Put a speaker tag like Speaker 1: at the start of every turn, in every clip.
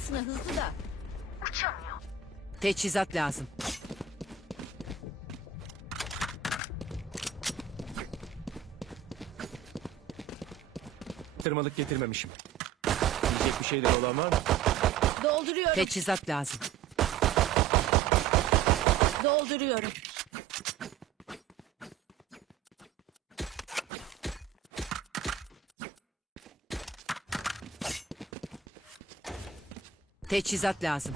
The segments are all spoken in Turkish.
Speaker 1: başına hızlı da.
Speaker 2: Teçhizat lazım.
Speaker 3: Tırmalık getirmemişim. Yiyecek bir şeyler olan var mı?
Speaker 1: Dolduruyorum.
Speaker 2: Teçhizat lazım.
Speaker 1: Dolduruyorum.
Speaker 2: Teçhizat lazım.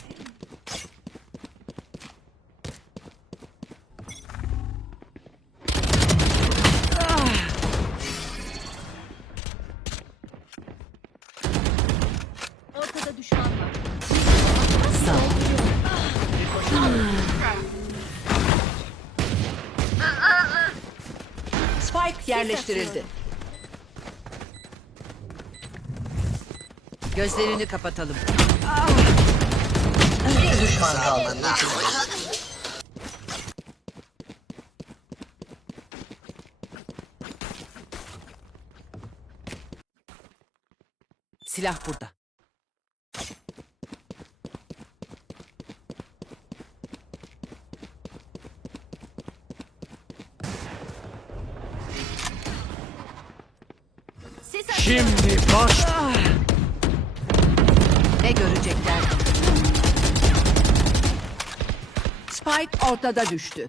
Speaker 1: Ortada düşman var.
Speaker 2: Sağ ol. Spike yerleştirildi. Gözlerini kapatalım.
Speaker 4: Bir düşman kaldı.
Speaker 2: Silah burada.
Speaker 1: Ses
Speaker 3: Şimdi baş...
Speaker 2: Ne görecekler? Spike ortada düştü.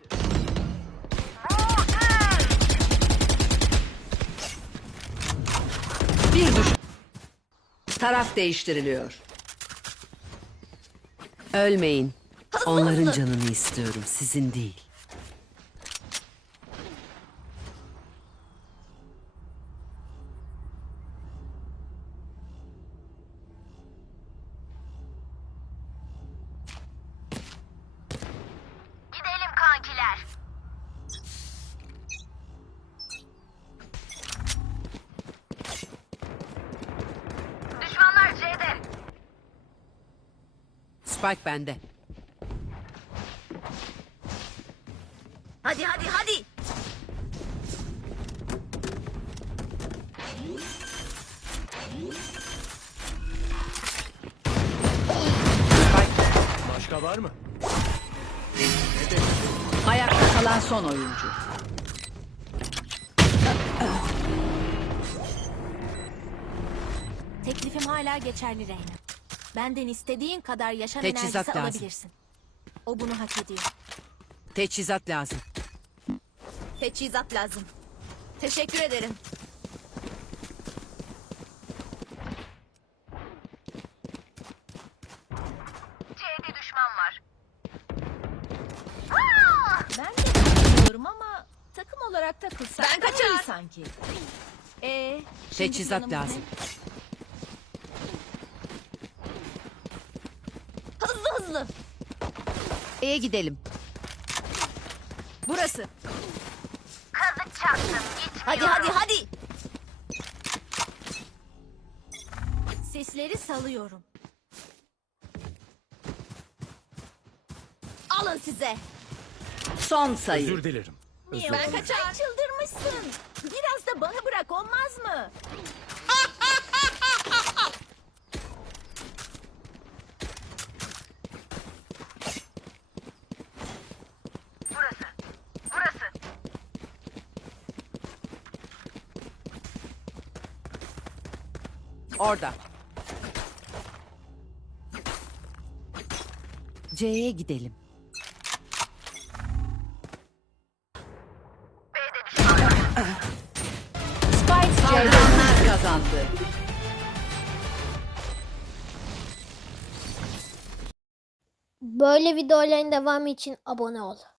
Speaker 2: Bir düş. Taraf değiştiriliyor. Ölmeyin. Onların canını istiyorum, sizin değil.
Speaker 5: Gidelim kankiler. Düşmanlar C'de.
Speaker 2: Spike bende.
Speaker 1: Hadi hadi hadi.
Speaker 3: Başka var mı?
Speaker 2: Ayakta kalan son oyuncu.
Speaker 1: Teklifim hala geçerli Reyna. Benden istediğin kadar yaşam
Speaker 2: Teçhizat
Speaker 1: enerjisi
Speaker 2: lazım.
Speaker 1: alabilirsin. O bunu hak ediyor.
Speaker 2: Teçhizat lazım.
Speaker 1: Teçhizat lazım. Teşekkür ederim.
Speaker 5: C'de düşman var.
Speaker 1: Ben de katılıyorum ama takım olarak takılsak
Speaker 5: Ben
Speaker 1: daha
Speaker 5: kaçar.
Speaker 1: iyi sanki. Şimdi
Speaker 2: Teçhizat
Speaker 1: planımız
Speaker 2: lazım.
Speaker 1: ne? Hızlı hızlı.
Speaker 2: E'ye gidelim.
Speaker 1: Burası.
Speaker 5: Kazık çaktım. Gitmiyorum.
Speaker 1: Hadi hadi hadi. Sesleri salıyorum. Alın size.
Speaker 2: Son sayı.
Speaker 3: Özür dilerim. Özür
Speaker 1: Ben
Speaker 3: dilerim.
Speaker 1: kaçar. Çıldırmışsın. Biraz da bana bırak olmaz mı?
Speaker 5: Burası. Burası.
Speaker 2: Orada. C'ye gidelim.
Speaker 5: B'de düşman var.
Speaker 2: Spike C'den kazandı.
Speaker 6: Böyle videoların devamı için abone ol.